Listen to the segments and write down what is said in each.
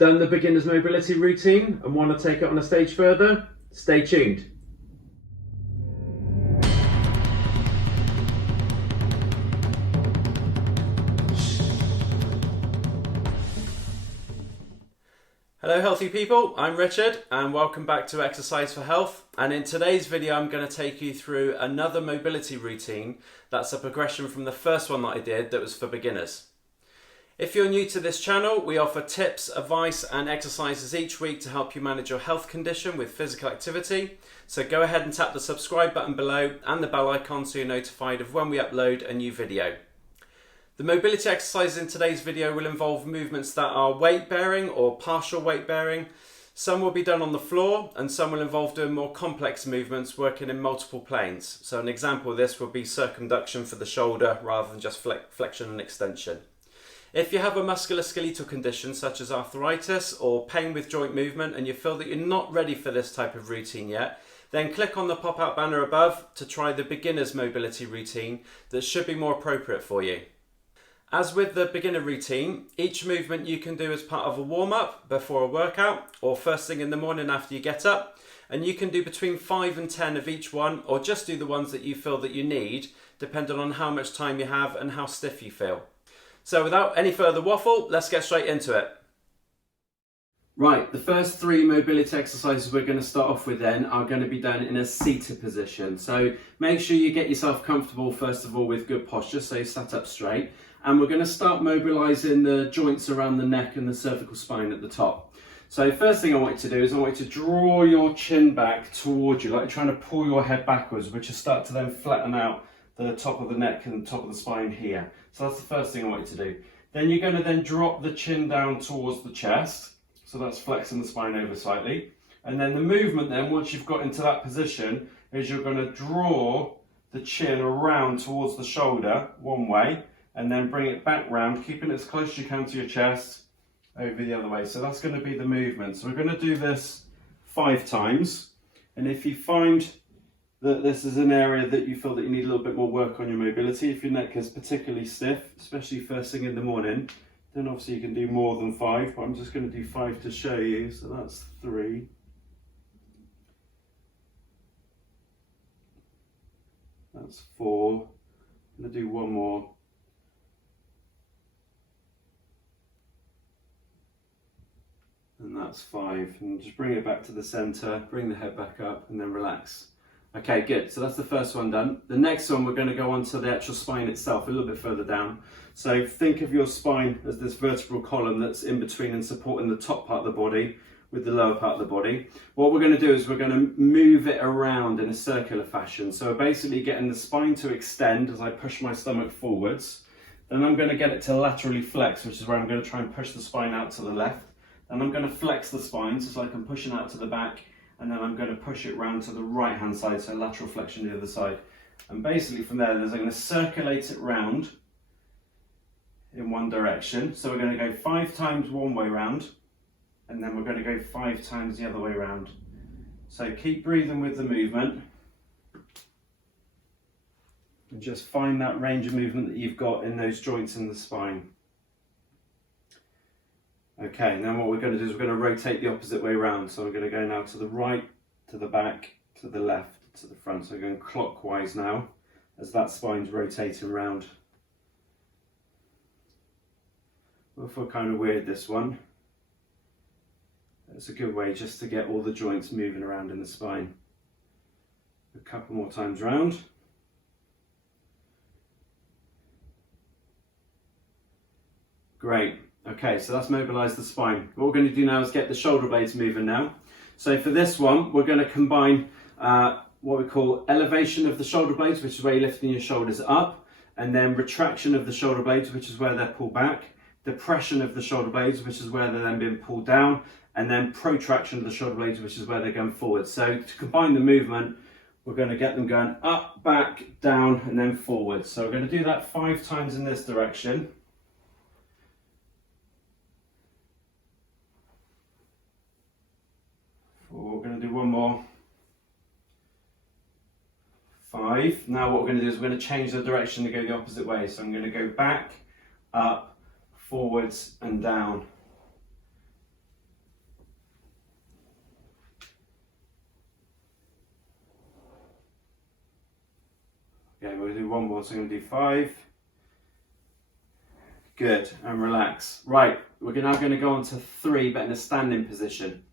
Done the beginner's mobility routine and want to take it on a stage further? Stay tuned. Hello healthy people, I'm Richard and welcome back to Exercise for Health, and in today's video I'm going to take you through another mobility routine that's a progression from the first one that I did that was for beginners. If you're new to this channel, we offer tips, advice and exercises each week to help you manage your health condition with physical activity. So go ahead and tap the subscribe button below and the bell icon so you're notified of when we upload a new video. The mobility exercises in today's video will involve movements that are weight bearing or partial weight bearing. Some will be done on the floor and some will involve doing more complex movements working in multiple planes. So an example of this would be circumduction for the shoulder rather than just flexion and extension. If you have a musculoskeletal condition such as arthritis or pain with joint movement and you feel that you're not ready for this type of routine yet, then click on the pop-out banner above to try the beginner's mobility routine that should be more appropriate for you. As with the beginner routine, each movement you can do as part of a warm-up before a workout or first thing in the morning after you get up, and you can do between 5 and 10 of each one or just do the ones that you feel that you need depending on how much time you have and how stiff you feel. So without any further waffle, let's get straight into it. Right, the first 3 mobility exercises we're going to start off with then are going to be done in a seated position. So make sure you get yourself comfortable first of all with good posture, so you're sat up straight. And we're going to start mobilising the joints around the neck and the cervical spine at the top. So first thing I want you to do is I want you to draw your chin back towards you, like you're trying to pull your head backwards, which will start to then flatten out the top of the neck and the top of the spine here. So that's the first thing I want you to do. Then you're going to then drop the chin down towards the chest. So that's flexing the spine over slightly. And then the movement then, once you've got into that position, is you're going to draw the chin around towards the shoulder one way, and then bring it back round, keeping it as close as you can to your chest, over the other way. So that's going to be the movement. So we're going to do this 5 times. And if you find that this is an area that you feel that you need a little bit more work on your mobility, if your neck is particularly stiff, especially first thing in the morning, then obviously you can do more than 5, but I'm just going to do 5 to show you. So that's 3. That's 4. I'm going to do one more. And that's 5. And just bring it back to the center, bring the head back up and then relax. Okay, good. So that's the first one done. The next one, we're going to go on to the actual spine itself, a little bit further down. So think of your spine as this vertebral column that's in between and supporting the top part of the body with the lower part of the body. What we're going to do is we're going to move it around in a circular fashion. So basically getting the spine to extend as I push my stomach forwards. Then I'm going to get it to laterally flex, which is where I'm going to try and push the spine out to the left. And I'm going to flex the spine, so it's like I'm pushing out to the back. And then I'm going to push it round to the right hand side, so lateral flexion to the other side. And basically from there, I'm going to circulate it round in one direction. So we're going to go 5 times one way round, and then we're going to go 5 times the other way round. So keep breathing with the movement. And just find that range of movement that you've got in those joints in the spine. Okay, now what we're going to do is we're going to rotate the opposite way around. So we're going to go now to the right, to the back, to the left, to the front. So we're going clockwise now as that spine's rotating around. Will feel kind of weird, this one. It's a good way just to get all the joints moving around in the spine. A couple more times round. Great. Okay, so that's mobilised the spine. What we're going to do now is get the shoulder blades moving now. So for this one, we're going to combine what we call elevation of the shoulder blades, which is where you're lifting your shoulders up, and then retraction of the shoulder blades, which is where they're pulled back, depression of the shoulder blades, which is where they're then being pulled down, and then protraction of the shoulder blades, which is where they're going forward. So to combine the movement, we're going to get them going up, back, down, and then forward. So we're going to do that 5 times in this direction. We're going to do one more. 5. Now what we're going to do is we're going to change the direction to go the opposite way. So I'm going to go back, up, forwards and down. Okay, we'll do one more, so I'm going to do 5. Good, and relax. Right, we're now going to go on to 3, but in a standing position.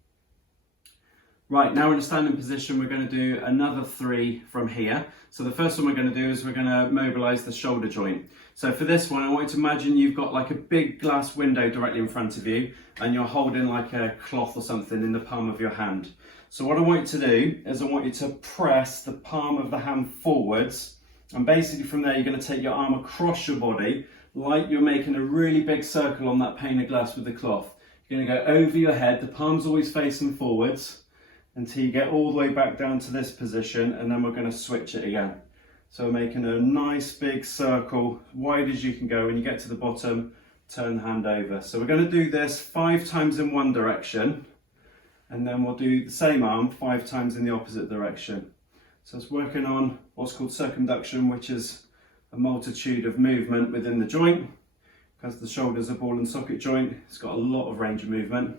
Right, now in a standing position, we're going to do another 3 from here. So the first one we're going to do is we're going to mobilise the shoulder joint. So for this one, I want you to imagine you've got like a big glass window directly in front of you, and you're holding like a cloth or something in the palm of your hand. So what I want you to do is I want you to press the palm of the hand forwards, and basically from there you're going to take your arm across your body like you're making a really big circle on that pane of glass with the cloth. You're going to go over your head, the palm's always facing forwards, until you get all the way back down to this position, and then we're going to switch it again. So we're making a nice big circle, wide as you can go. When you get to the bottom, turn the hand over. So we're going to do this 5 times in one direction, and then we'll do the same arm 5 times in the opposite direction. So it's working on what's called circumduction, which is a multitude of movement within the joint. Because the shoulder's a ball and socket joint, it's got a lot of range of movement.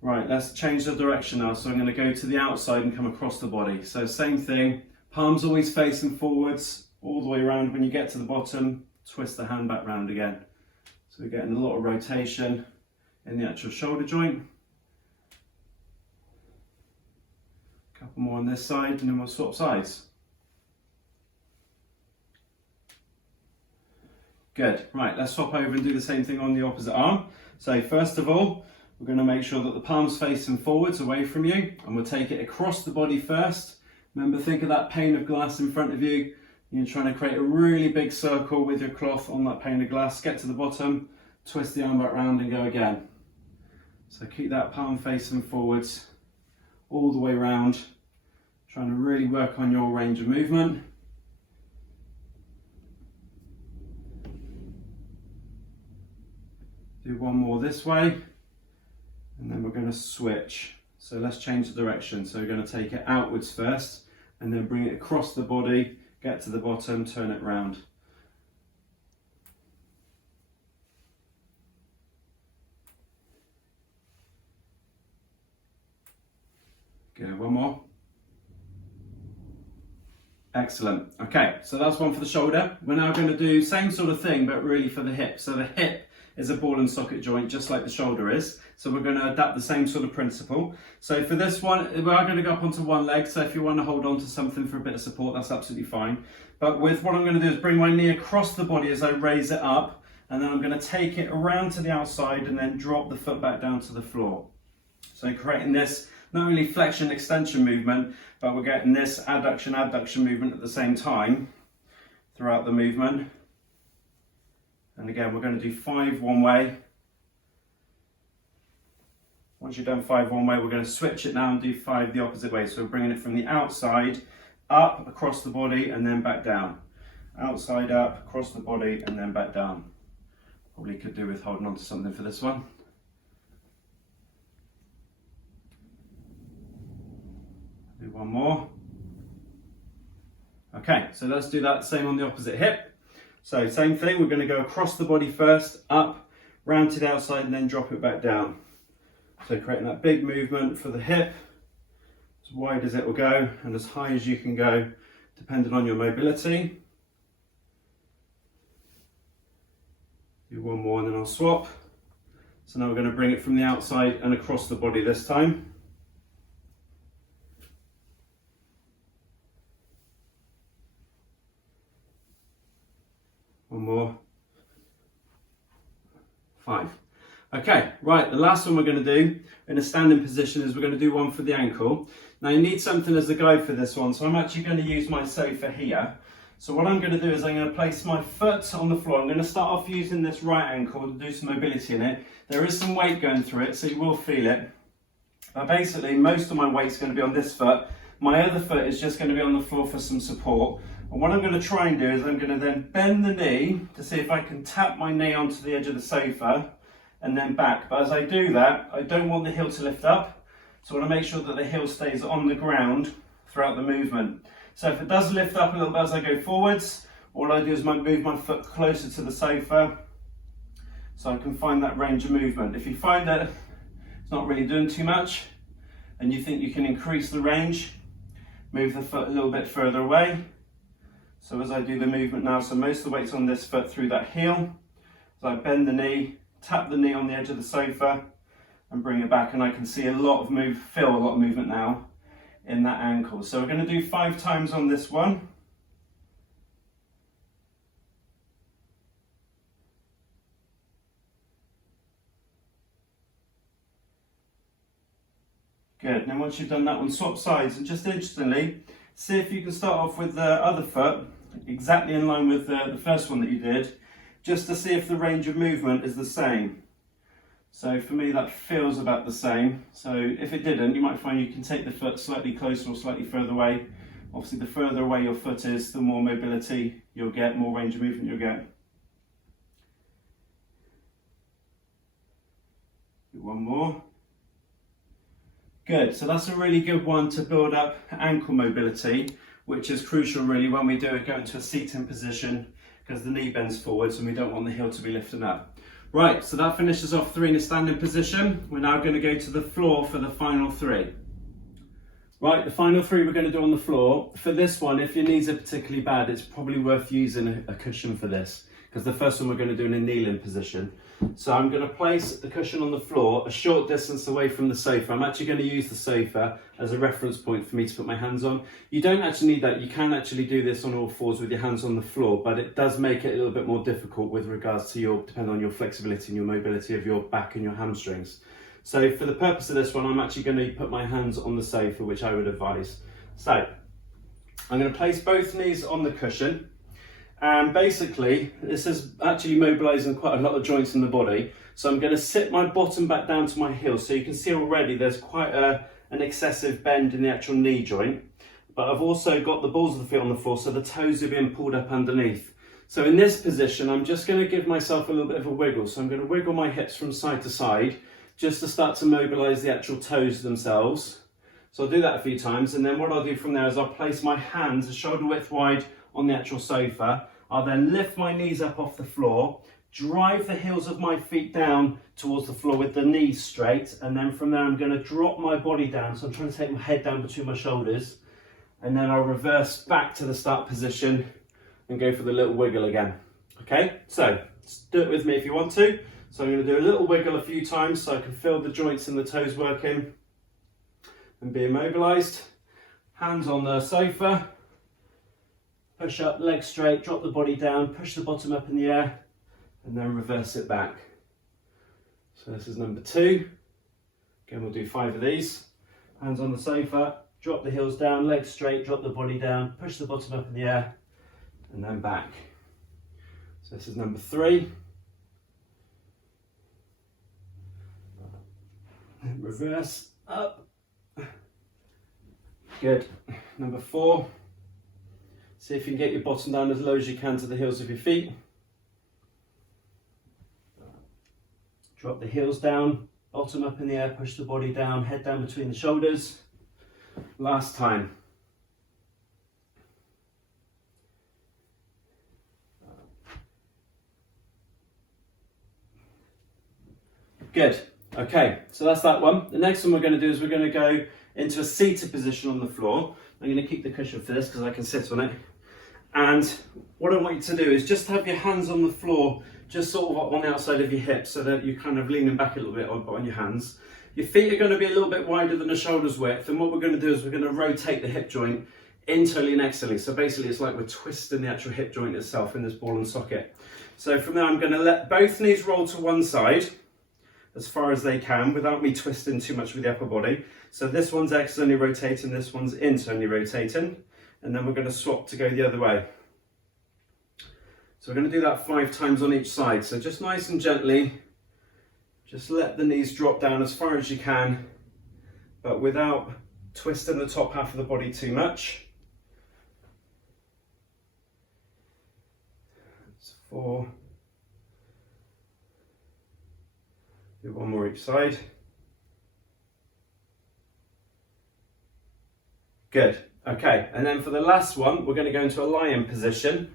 Right, let's change the direction now. So I'm going to go to the outside and come across the body. So same thing, palms always facing forwards, all the way around. When you get to the bottom, twist the hand back round again. So we're getting a lot of rotation in the actual shoulder joint. A couple more on this side, and then we'll swap sides. Good, right, let's swap over and do the same thing on the opposite arm. So first of all, we're going to make sure that the palm's facing forwards away from you, and we'll take it across the body first. Remember, think of that pane of glass in front of you. You're trying to create a really big circle with your cloth on that pane of glass. Get to the bottom, twist the arm back round and go again. So keep that palm facing forwards all the way round, trying to really work on your range of movement. Do one more this way. And then we're going to switch. So let's change the direction. So we're going to take it outwards first, and then bring it across the body, get to the bottom, turn it round. Good, one more. Excellent. Okay, so that's one for the shoulder. We're now going to do same sort of thing, but really for the hip. So the hip is a ball and socket joint, just like the shoulder is. So we're going to adapt the same sort of principle. So for this one, we are going to go up onto one leg. So if you want to hold on to something for a bit of support, that's absolutely fine. But with what I'm going to do is bring my knee across the body as I raise it up, and then I'm going to take it around to the outside and then drop the foot back down to the floor. So creating this not only flexion extension movement, but we're getting this adduction movement at the same time throughout the movement. And again, we're going to do 5 one way. Once you've done 5 one way, we're going to switch it now and do 5 the opposite way. So we're bringing it from the outside up across the body and then back down. Outside up, across the body and then back down. Probably could do with holding on to something for this one. Do one more. Okay, so let's do that same on the opposite hip. So same thing, we're going to go across the body first, up, round to the outside and then drop it back down. So creating that big movement for the hip, as wide as it will go and as high as you can go, depending on your mobility. Do one more and then I'll swap. So now we're going to bring it from the outside and across the body this time. One more. 5. Okay, right, the last one we're going to do in a standing position is we're going to do one for the ankle. Now you need something as a guide for this one, so I'm actually going to use my sofa here. So what I'm going to do is I'm going to place my foot on the floor. I'm going to start off using this right ankle to do some mobility in it. There is some weight going through it, so you will feel it. But basically, most of my weight's going to be on this foot. My other foot is just going to be on the floor for some support. And what I'm going to try and do is I'm going to then bend the knee to see if I can tap my knee onto the edge of the sofa and then back. But as I do that, I don't want the heel to lift up. So I want to make sure that the heel stays on the ground throughout the movement. So if it does lift up a little bit as I go forwards, all I do is move my foot closer to the sofa so I can find that range of movement. If you find that it's not really doing too much and you think you can increase the range, move the foot a little bit further away So as I do the movement now, so most of the weight's on this foot through that heel. So I bend the knee, tap the knee on the edge of the sofa and bring it back, and I can see feel a lot of movement now in that ankle. So we're going to do 5 times on this one. Good. Now once you've done that one, swap sides, and just interestingly, see if you can start off with the other foot exactly in line with the first one that you did, just to see if the range of movement is the same. So for me that feels about the same. So if it didn't, you might find you can take the foot slightly closer or slightly further away. Obviously the further away your foot is, the more mobility you'll get, more range of movement you'll get. Do one more. Good, so that's a really good one to build up ankle mobility, which is crucial really when we do it, go into a seating position, because the knee bends forwards and we don't want the heel to be lifted up. Right, so that finishes off 3 in a standing position. We're now going to go to the floor for the final 3. Right, the final 3 we're going to do on the floor. For this one, if your knees are particularly bad, it's probably worth using a cushion for this, because the first one we're going to do in a kneeling position. So I'm going to place the cushion on the floor a short distance away from the sofa. I'm actually going to use the sofa as a reference point for me to put my hands on. You don't actually need that. You can actually do this on all fours with your hands on the floor, but it does make it a little bit more difficult with regards to depending on your flexibility and your mobility of your back and your hamstrings. So for the purpose of this one, I'm actually going to put my hands on the sofa, which I would advise. So I'm going to place both knees on the cushion. And basically, this is actually mobilising quite a lot of joints in the body. So I'm going to sit my bottom back down to my heel. So you can see already there's quite an excessive bend in the actual knee joint. But I've also got the balls of the feet on the floor, so the toes are being pulled up underneath. So in this position, I'm just going to give myself a little bit of a wiggle. So I'm going to wiggle my hips from side to side, just to start to mobilise the actual toes themselves. So I'll do that a few times. And then what I'll do from there is I'll place my hands a shoulder width wide on the actual sofa. I'll then lift my knees up off the floor, drive the heels of my feet down towards the floor with the knees straight, and then from there I'm going to drop my body down. So I'm trying to take my head down between my shoulders, and then I'll reverse back to the start position and go for the little wiggle again. Okay, so do it with me if you want to. So I'm going to do a little wiggle a few times so I can feel the joints and the toes working and being mobilised. Hands on the sofa. Push up, legs straight, drop the body down, push the bottom up in the air, and then reverse it back. So this is number 2. Again, we'll do 5 of these. Hands on the sofa, drop the heels down, legs straight, drop the body down, push the bottom up in the air, and then back. So this is number 3. And reverse, up. Good. Number 4. See if you can get your bottom down as low as you can to the heels of your feet. Drop the heels down, bottom up in the air, push the body down, head down between the shoulders. Last time. Good. Okay, so that's that one. The next one we're going to do is we're going to go into a seated position on the floor. I'm going to keep the cushion for this because I can sit on it. And what I want you to do is just have your hands on the floor, just sort of on the outside of your hips, so that you're kind of leaning back a little bit on your hands. Your feet are going to be a little bit wider than the shoulders width, and what we're going to do is we're going to rotate the hip joint internally and externally. So basically it's like we're twisting the actual hip joint itself in this ball and socket. So from there I'm going to let both knees roll to one side as far as they can without me twisting too much with the upper body. So this one's externally rotating, this one's internally rotating. And then we're going to swap to go the other way. So we're going to do that 5 times on each side. So just nice and gently, just let the knees drop down as far as you can, but without twisting the top half of the body too much. That's 4. Do one more each side. Good. Okay, and then for the last one, we're going to go into a lion position.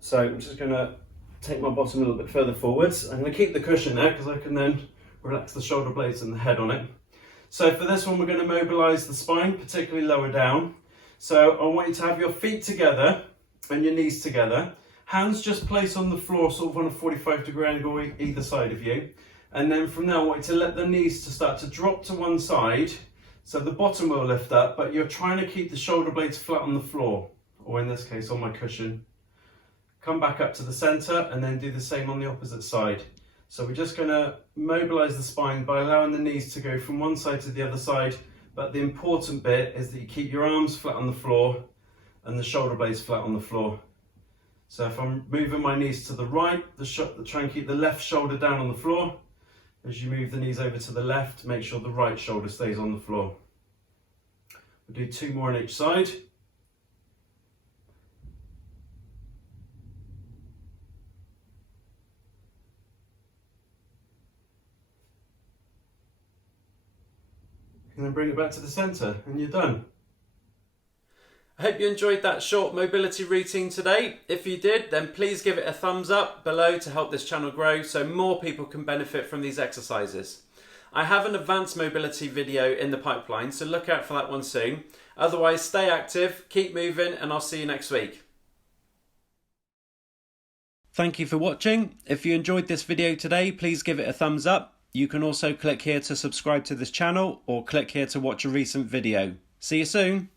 So I'm just going to take my bottom a little bit further forwards. I'm going to keep the cushion there because I can then relax the shoulder blades and the head on it. So for this one, we're going to mobilise the spine, particularly lower down. So I want you to have your feet together and your knees together. Hands just placed on the floor, sort of on a 45-degree angle either side of you. And then from there, I want you to let the knees to start to drop to one side. So the bottom will lift up, but you're trying to keep the shoulder blades flat on the floor, or in this case, on my cushion. Come back up to the center and then do the same on the opposite side. So we're just gonna mobilize the spine by allowing the knees to go from one side to the other side. But the important bit is that you keep your arms flat on the floor and the shoulder blades flat on the floor. So if I'm moving my knees to the right, try and keep the left shoulder down on the floor. As you move the knees over to the left, make sure the right shoulder stays on the floor. We'll do 2 more on each side. And then bring it back to the center and you're done. I hope you enjoyed that short mobility routine today. If you did, then please give it a thumbs up below to help this channel grow so more people can benefit from these exercises. I have an advanced mobility video in the pipeline, so look out for that one soon. Otherwise, stay active, keep moving, and I'll see you next week. Thank you for watching. If you enjoyed this video today, please give it a thumbs up. You can also click here to subscribe to this channel or click here to watch a recent video. See you soon.